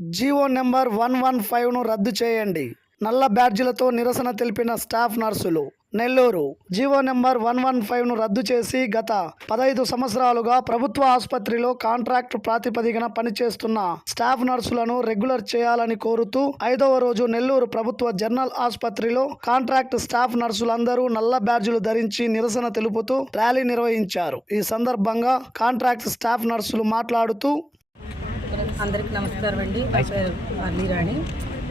GO number 115ను రద్దు చేయండి. నల్ల బ్యాడ్జీలతో నిరసన తెలిపిన స్టాఫ్ నర్సులు. నెల్లూరు. జీవో నెంబర్ 115ను రద్దు చేసి గత 15 సంవత్సరాలుగా ప్రభుత్వ ఆసుపత్రిలో కాంట్రాక్ట్ ప్రాతిపదికన పనిచేస్తున్న స్టాఫ్ నర్సులను రెగ్యులర్ చేయాలని కోరుతూ 5వ రోజు నెల్లూరు ప్రభుత్వ జనరల్ ఆసుపత్రిలో కాంట్రాక్ట్ స్టాఫ్ నర్సులందరూ నల్ల బ్యాడ్జీలు ధరించి నిరసన తెలుపుతూ ర్యాలీ నిర్వహించారు. ఈ సందర్భంగా కాంట్రాక్ట్ స్టాఫ్ నర్సులు మాట్లాడుతూ, అందరికీ నమస్కారం అండి. నా పేరు అల్లిరాణి.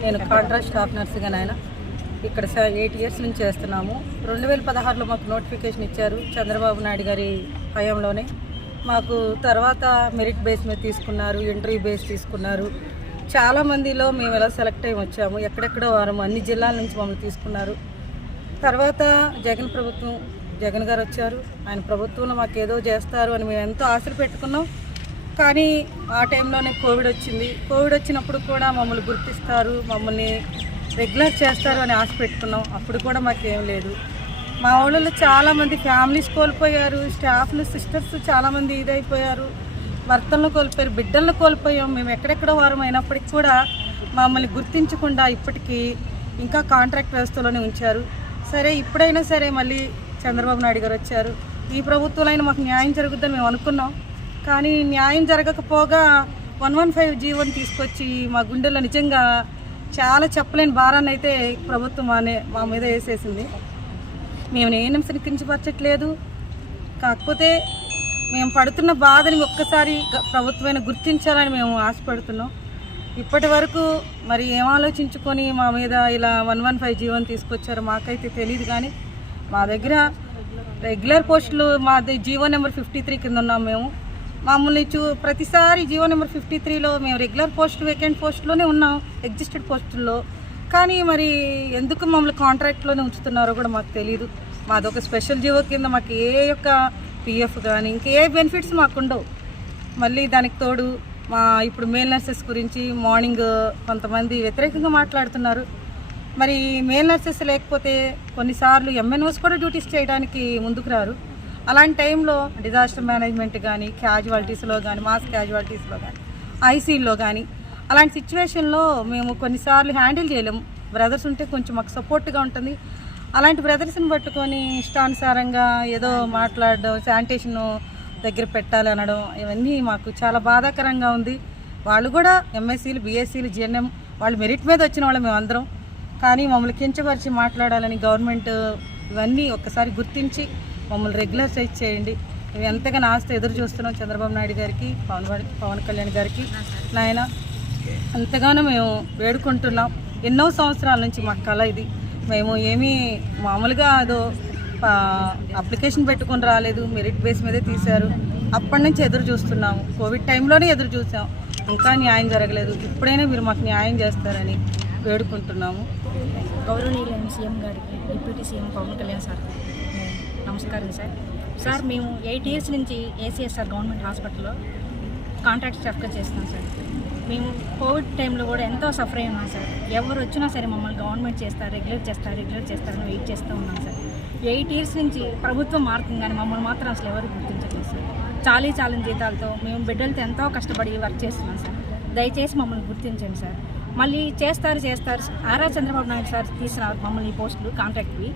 నేను కాంట్రాక్ట్ స్టాఫ్ నర్సుగా ఇక్కడ 8 ఇయర్స్ నుంచి చేస్తున్నాము. 2016లో మాకు నోటిఫికేషన్ ఇచ్చారు చంద్రబాబు నాయుడు గారి హయాంలోనే. మాకు తర్వాత మెరిట్ బేస్ మీద తీసుకున్నారు, ఇంటర్వ్యూ బేస్ తీసుకున్నారు. చాలామందిలో మేము ఎలా సెలెక్ట్ అయ్యి వచ్చాము. ఎక్కడెక్కడో వారం అన్ని జిల్లాల నుంచి మమ్మల్ని తీసుకున్నారు. తర్వాత జగన్ గారు వచ్చారు. ఆయన ప్రభుత్వంలో మాకు ఏదో చేస్తారు అని మేము ఎంతో ఆశలు పెట్టుకున్నాం. కానీ ఆ టైంలోనే కోవిడ్ వచ్చింది. కోవిడ్ వచ్చినప్పుడు కూడా మమ్మల్ని గుర్తిస్తారు, మమ్మల్ని రెగ్యులర్ చేస్తారు అని ఆశ పెట్టుకున్నాం. అప్పుడు కూడా మాకేం లేదు. మా ఊళ్ళో చాలామంది ఫ్యామిలీస్ కోల్పోయారు, స్టాఫ్లు సిస్టర్స్ చాలామంది ఇదైపోయారు, భర్తలను కోల్పోయారు, బిడ్డలను కోల్పోయాం. మేము ఎక్కడెక్కడో వారం అయినప్పటికీ కూడా మమ్మల్ని గుర్తించకుండా ఇప్పటికీ ఇంకా కాంట్రాక్ట్ వ్యవస్థలోనే ఉంచారు. సరే, ఇప్పుడైనా సరే మళ్ళీ చంద్రబాబు నాయుడు గారు వచ్చారు. ఈ ప్రభుత్వంలో అయినా మాకు న్యాయం జరుగుతుందని మేము అనుకున్నాం. కానీ న్యాయం జరగకపోగా 115 జీవోని తీసుకొచ్చి మా గుండెల్లో నిజంగా చాలా చెప్పలేని భారాన్ని అయితే ప్రభుత్వం మా మీద వేసేసింది. మేము ఏఎన్ఎంస్ని కించపరచట్లేదు, కాకపోతే మేము పడుతున్న బాధని ఒక్కసారి ప్రభుత్వమైన గుర్తించాలని మేము ఆశపడుతున్నాం. ఇప్పటి వరకు మరి ఏం ఆలోచించుకొని మా మీద ఇలా 115 జీవోని తీసుకొచ్చారో మాకైతే తెలియదు. కానీ మా దగ్గర రెగ్యులర్ పోస్టులు మాది జీవో నెంబర్ 53 కింద ఉన్నాం. మేము మమ్మల్ని ప్రతిసారి జీవో నెంబర్ 53లో మేము రెగ్యులర్ పోస్టులు, వేకెంట్ పోస్టులోనే ఉన్నాం, ఎగ్జిస్టెడ్ పోస్టుల్లో. కానీ మరి ఎందుకు మమ్మల్ని కాంట్రాక్ట్లోనే ఉంచుతున్నారో కూడా మాకు తెలియదు. మాదొక స్పెషల్ జీవో కింద మాకు ఏ యొక్క పిఎఫ్ కానీ ఇంకే బెనిఫిట్స్ మాకు ఉండవు. మళ్ళీ దానికి తోడు ఇప్పుడు మేల్ నర్సెస్ గురించి మార్నింగ్ కొంతమంది వ్యతిరేకంగా మాట్లాడుతున్నారు. మరి మేల్ నర్సెస్ లేకపోతే కొన్నిసార్లు ఎంఎన్ఓస్ కూడా డ్యూటీస్ చేయడానికి ముందుకు రారు. అలాంటి టైంలో డిజాస్టర్ మేనేజ్మెంట్ కానీ, క్యాజువాలిటీస్లో కానీ, మాస్ క్యాజువాలిటీస్లో కానీ, ఐసీలో కానీ అలాంటి సిచ్యువేషన్లో మేము కొన్నిసార్లు హ్యాండిల్ చేయలేము. బ్రదర్స్ ఉంటే కొంచెం మాకు సపోర్ట్గా ఉంటుంది. అలాంటి బ్రదర్స్ని పట్టుకొని ఇష్టానుసారంగా ఏదో మాట్లాడడం, శానిటేషన్ దగ్గర పెట్టాలి అనడం, ఇవన్నీ మాకు చాలా బాధాకరంగా ఉంది. వాళ్ళు కూడా ఎంఎస్సీలు, బీఎస్సీలు, జిఎన్ఎం వాళ్ళు మెరిట్ మీద వచ్చిన వాళ్ళు మేమందరం. కానీ మమ్మల్ని కించపరిచి మాట్లాడాలని గవర్నమెంట్ ఇవన్నీ ఒక్కసారి గుర్తించి మమ్మల్ని రెగ్యులర్ చేయండి. మేము ఎంతగానో ఆస్తి ఎదురు చూస్తున్నాం చంద్రబాబు నాయుడు గారికి, పవన్ కళ్యాణ్ గారికి. నాయన ఎంతగానో మేము వేడుకుంటున్నాం. ఎన్నో సంవత్సరాల నుంచి మా కళ ఇది. మేము ఏమీ మామూలుగా అదో అప్లికేషన్ పెట్టుకొని రాలేదు, మెరిట్ బేస్ మీదే తీశారు. అప్పటి నుంచి ఎదురు చూస్తున్నాము. కోవిడ్ టైంలోనే ఎదురు చూసాం, ఇంకా న్యాయం జరగలేదు. ఇప్పుడైనా మీరు మాకు న్యాయం చేస్తారని వేడుకుంటున్నాము. గౌరవనీయులైన సీఎం గారికి, deputy CM Pawan Kalyan sir నమస్కారం సార్. మేము 8 ఇయర్స్ నుంచి ఏసీఎస్ఆర్ గవర్నమెంట్ హాస్పిటల్లో కాంట్రాక్ట్ స్టాఫ్గా చేస్తున్నాం సార్. మేము కోవిడ్ టైంలో కూడా ఎంతో సఫర్ అయి ఉన్నాం సార్. ఎవరు వచ్చినా సరే మమ్మల్ని గవర్నమెంట్ రెగ్యులర్ చేస్తారని వెయిట్ చేస్తూ ఉన్నాం సార్. 8 ఇయర్స్ నుంచి ప్రభుత్వం మారుతుంది కానీ మమ్మల్ని మాత్రం అసలు ఎవరు గుర్తించలేదు సార్. చాలని జీతాలతో మేము బిడ్డలతో ఎంతో కష్టపడి వర్క్ చేస్తున్నాం సార్. దయచేసి మమ్మల్ని గుర్తించండి సార్. మళ్ళీ చేస్తారు ఆరా చంద్రబాబు నాయుడు సార్ తీసినారు మమ్మల్ని ఈ పోస్టులు కాంట్రాక్ట్వి.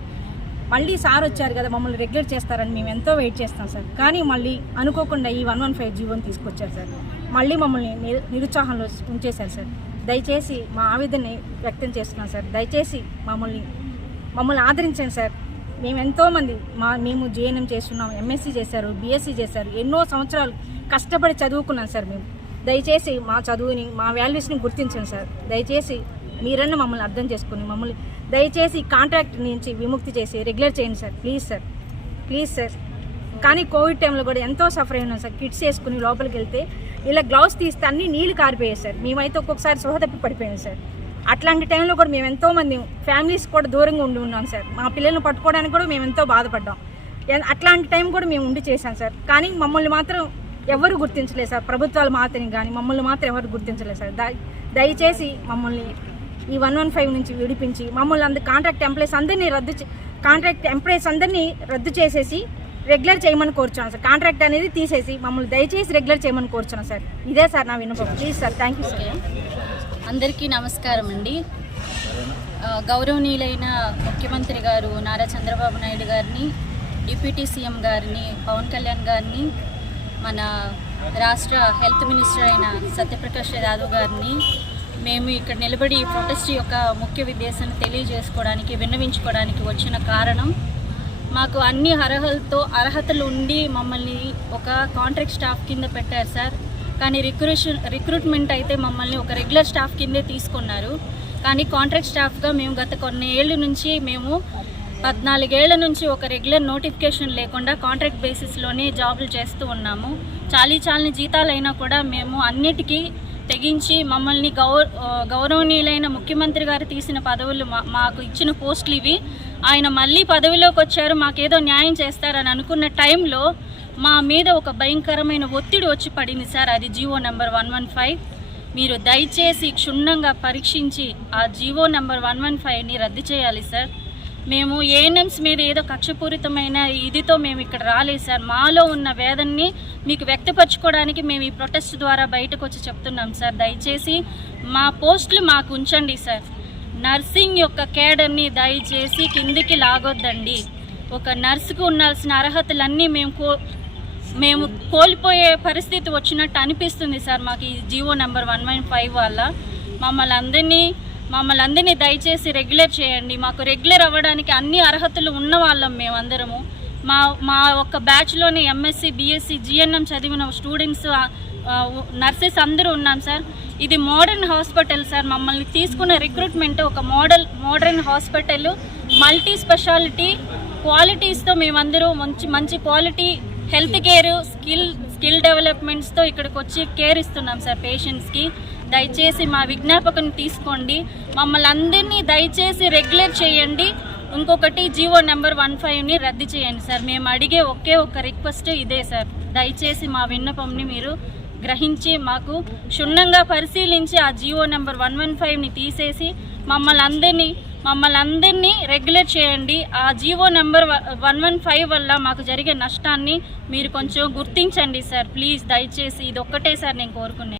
మళ్ళీ సార్ వచ్చారు కదా మమ్మల్ని రెగ్యులర్ చేస్తారని మేము ఎంతో వెయిట్ చేస్తాం సార్. కానీ మళ్ళీ అనుకోకుండా ఈ 115 జీవోని తీసుకొచ్చారు సార్. మళ్ళీ మమ్మల్ని నిరుత్సాహంలో ఉంచేశారు సార్. దయచేసి మా ఆవేదనని వ్యక్తం చేస్తున్నాం సార్. దయచేసి మమ్మల్ని ఆదరించండి సార్. మేము ఎంతోమంది మేము జిఎన్ఎం చేస్తున్నాం, ఎంఎస్సీ చేశారు, బీఎస్సీ చేశారు, ఎన్నో సంవత్సరాలు కష్టపడి చదువుకున్నాం సార్. మేము దయచేసి మా చదువుని, మా వాల్యూస్ని గుర్తించండి సార్. దయచేసి మీరన్నా మమ్మల్ని అర్థం చేసుకుని మమ్మల్ని దయచేసి కాంట్రాక్ట్ నుంచి విముక్తి చేసి రెగ్యులర్ చేయండి సార్. Please sir. కానీ కోవిడ్ టైంలో కూడా ఎంతో సఫర్ అయినాం సార్. కిట్స్ వేసుకుని లోపలికి వెళ్తే ఇలా గ్లౌస్ తీస్తే అన్నీ నీళ్ళు కారిపోయాయి సార్. మేమైతే ఒక్కొక్కసారి సృహ తప్పి పడిపోయాం సార్. అట్లాంటి టైంలో కూడా మేము ఎంతోమంది ఫ్యామిలీస్ కూడా దూరంగా ఉండి ఉన్నాం సార్. మా పిల్లల్ని పట్టుకోవడానికి కూడా మేము ఎంతో బాధపడ్డాం. అట్లాంటి టైం కూడా మేము ఉండి చేశాం సార్. కానీ మమ్మల్ని మాత్రం ఎవరు గుర్తించలేదు సార్. ప్రభుత్వాలు మాత్రం కానీ మమ్మల్ని మాత్రం ఎవరు గుర్తించలేదు సార్. దయచేసి మమ్మల్ని ఈ 115 నుంచి విడిపించి మమ్మల్ని కాంట్రాక్ట్ ఎంప్లాయీస్ అందరినీ రద్దు చేసేసి రెగ్యులర్ చేయమని కోరుచున్నాను సార్. కాంట్రాక్ట్ అనేది తీసేసి మమ్మల్ని దయచేసి రెగ్యులర్ చేయమని కోరుచున్నాను సార్. ఇదే సార్ నా విన్నపం. Please sir. Thank you sir. అందరికీ నమస్కారం అండి. గౌరవనీయులైన ముఖ్యమంత్రి గారు నారా చంద్రబాబు నాయుడు గారిని, డిప్యూటీ సీఎం గారిని, పవన్ కళ్యాణ్ గారిని, మన రాష్ట్ర హెల్త్ మినిస్టర్ అయిన సత్యప్రకాష్ యాదవ్ గారిని మేము ఇక్కడ నిలబడి ప్రొటెస్ట్ యొక్క ముఖ్య ఉద్దేశాన్ని తెలియజేసుకోవడానికి, విన్నవించుకోవడానికి వచ్చిన కారణం, మాకు అన్ని అర్హతలు ఉండి మమ్మల్ని ఒక కాంట్రాక్ట్ స్టాఫ్ కింద పెట్టారు సార్. కానీ రిక్రూట్మెంట్ అయితే మమ్మల్ని ఒక రెగ్యులర్ స్టాఫ్ కిందే తీసుకున్నారు. కానీ కాంట్రాక్ట్ స్టాఫ్గా మేము గత కొన్ని ఏళ్ళ నుంచి 14 ఏళ్ల నుంచి ఒక రెగ్యులర్ నోటిఫికేషన్ లేకుండా కాంట్రాక్ట్ బేసిస్లోనే జాబులు చేస్తూ ఉన్నాము. చాలని జీతాలైనా కూడా మేము అన్నిటికీ తెగించి మమ్మల్ని గౌరవనీయులైన ముఖ్యమంత్రి గారు తీసిన పదవులు, మాకు ఇచ్చిన పోస్టులు ఇవి. ఆయన మళ్ళీ పదవిలోకి వచ్చారు, మాకేదో న్యాయం చేస్తారని అనుకున్న టైంలో మా మీద ఒక భయంకరమైన ఒత్తిడి వచ్చి పడింది సార్. అది జీవో నెంబర్ 115. మీరు దయచేసి క్షుణ్ణంగా పరీక్షించి ఆ జీవో నెంబర్ 115ని రద్దు చేయాలి సార్. మేము ఏఎన్ఎంస్ మీద ఏదో కక్షపూరితమైన ఇదితో మేము ఇక్కడ రాలేదు సార్. మాలో ఉన్న వేదనని మీకు వ్యక్తపరచుకోవడానికి మేము ఈ ప్రొటెస్ట్ ద్వారా బయటకు వచ్చి చెప్తున్నాం సార్. దయచేసి మా పోస్టులు మాకు ఉంచండి సార్. నర్సింగ్ యొక్క కేడర్ని దయచేసి కిందికి లాగొద్దండి. ఒక నర్సుకు ఉండాల్సిన అర్హతలన్నీ మేము కోల్పోయే పరిస్థితి వచ్చినట్టు అనిపిస్తుంది సార్. మాకు ఈ జీవో నెంబర్ 115 వల్ల మమ్మల్ని అందరినీ దయచేసి రెగ్యులర్ చేయండి. మాకు రెగ్యులర్ అవ్వడానికి అన్ని అర్హతలు ఉన్న వాళ్ళం మేమందరము. మా ఒక్క బ్యాచ్లోనే ఎంఎస్సి, బిఎస్సి, జిఎన్ఎం చదివిన స్టూడెంట్స్, నర్సెస్ అందరూ ఉన్నాం సార్. ఇది మోడర్న్ హాస్పిటల్ సార్. మమ్మల్ని తీసుకున్న రిక్రూట్మెంట్ ఒక మోడర్న్ హాస్పిటల్, మల్టీ స్పెషాలిటీ క్వాలిటీస్తో మేమందరూ మంచి క్వాలిటీ హెల్త్ కేర్, స్కిల్ డెవలప్మెంట్స్తో ఇక్కడికి వచ్చి కేర్ ఇస్తున్నాం సార్ పేషెంట్స్కి. దయచేసి మా విజ్ఞాపకం తీసుకోండి. మమ్మల్ని అందరినీ దయచేసి రెగ్యులర్ చేయండి. ఇంకొకటి జీవో నెంబర్ 15ని రద్దు చేయండి సార్. మేము అడిగే ఒకే ఒక రిక్వెస్ట్ ఇదే సార్. దయచేసి మా విన్నపంని మీరు గ్రహించి మాకు క్షుణ్ణంగా పరిశీలించి ఆ జీవో నెంబర్ 115ని తీసేసి మమ్మల్ని అందరినీ రెగ్యులర్ చేయండి. ఆ జీవో నెంబర్ 115 వల్ల మాకు జరిగే నష్టాన్ని మీరు కొంచెం గుర్తించండి సార్. ప్లీజ్ దయచేసి ఇది ఒక్కటే సార్ నేను కోరుకునేది.